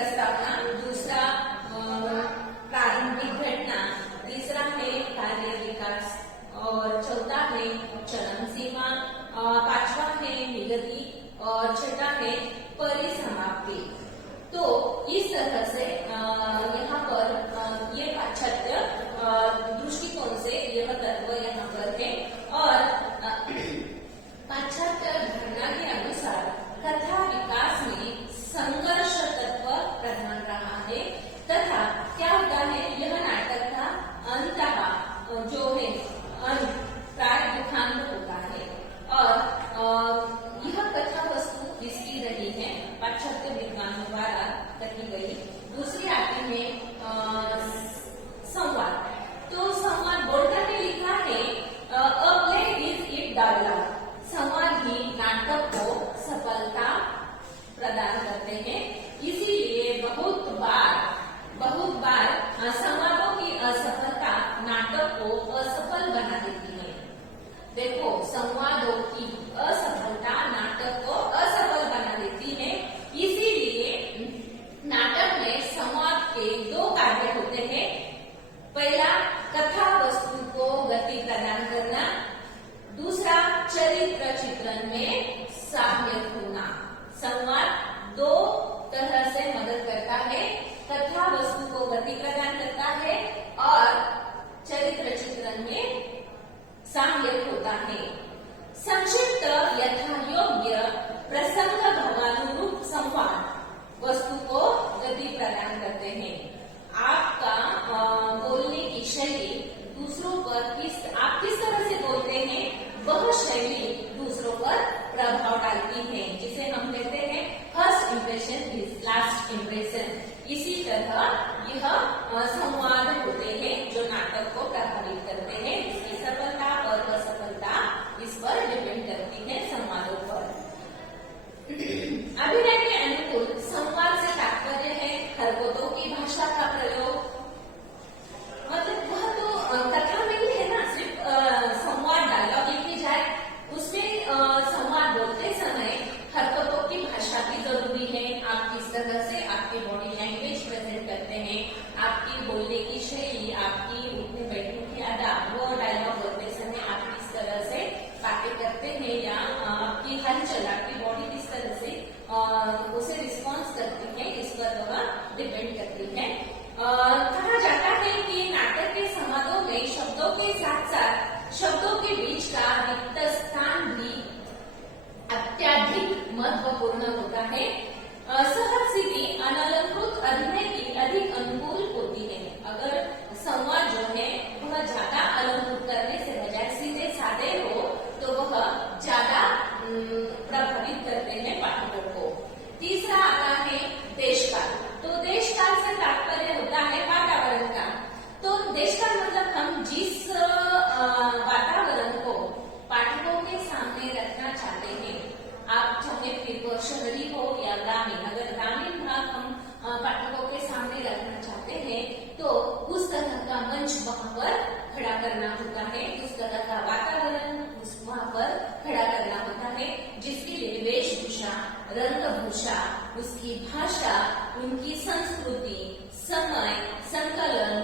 प्रस्तावना, दूसरा प्रारंभिक घटना, तीसरा है कार्य विकास और चौथा है चरम सीमा, पांचवा है निगति और छठा है परिसमाप्ति। तो इस तरह से यहाँ पर ये पाश्चात्य दृष्टिकोण से यह तत्व यहाँ पर है और पाश्चात्य धारणा के अनुसार कथा विकास में संघर्ष तत्व प्रधान रहा है तथा क्या होता है यह नाटक का अंतः जो है अंत प्राय दुखांत होता है और यह कथा वस्तु जिसकी रही है पाश्चात्य विद्वानों द्वारा कही गई। दूसरी आती है संवाद। तो संवाद बोल्टा ने लिखा है a play is it dialogue. संवाद ही नाटक को सफलता प्रदान करते हैं, इसीलिए बहुत बार संवादों की असफलता नाटक को असफल बना देती है। देखो, संवादों की असफलता नाटक को असफल बना देती है, इसीलिए नाटक में संवाद के दो कार्य होते हैं। पहला, कथा वस्तु को गति प्रदान करना, दूसरा चरित्र चित्रण में सहायक होना। संवाद दो तरह से मदद करता है, कथा वस्तु को गति प्रदान करता है और चरित्र चित्रण में सहायक होता है। संक्षिप्त यथा योग्य प्रसंग भावानुरूप संवाद वस्तु को गति प्रदान करते हैं। आपका बोलने की शैली दूसरों पर आप किस तरह से बोलते हैं वह शैली दूसरों पर प्रभाव डालती है, जिसे हम कहते हैं first impression is last impression. इसी तरह यह संवाद होते हैं जो नाटक को प्रभावित करते हैं, इसकी सफलता और असफलता इस पर डिपेंड करती है संवादों पर। अभिनय के अनुकूल संवाद से तात्पर्य है खरगोटों की भाषा का प्रयोग, मतलब वह तो कथा में ही है ना, सिर्फ संवाद डायलॉग लिखी जाए, उसमें संवाद बोलते समय हरकतों की भाषा भी जरूरी है। आप किस तरह से आपकी बॉडी लैंग्वेज प्रेजेंट करते हैं, आपकी बोलने की शैली, आपकी उठने बैठने की अदा, वो डायलॉग बोलते समय आप किस तरह से बातें करते हैं या आपकी हलचल, आपकी बॉडी किस तरह से उसे रिस्पॉन्स करती है, इस पर वह डिपेंड करती है। कहा जाता है कि नाटक के संवादों में शब्दों के साथ साथ शब्दों के बीच का रिक्त स्थान भी अत्यधिक महत्वपूर्ण होता है। सहज सीधी अनलंकृत अभिनय की अधिक अनुकूल होती है। अगर संवाद जो है वह ज्यादा अलंकृत करने से बजाय सीधे साधे हो तो वह ज्यादा प्रभावित करते हैं पाठकों को। तीसरा आता है देशकाल। तो देशकाल से तात्पर्य होता है वातावरण का। तो देशकाल मतलब हम जिस वातावरण को पाठकों के सामने रखना चाहते हैं, आप चाहे फिर वो शहरी हो या ग्रामीण, अगर ग्रामीण भाग हम पाठकों के सामने रखना चाहते हैं तो उस तरह का मंच वहां पर खड़ा करना होता है, उस तरह का वातावरण वहां पर खड़ा करना होता है, जिसके लिए वेशभूषा, रंगभूषा, उसकी भाषा, उनकी संस्कृति, समय, संकलन,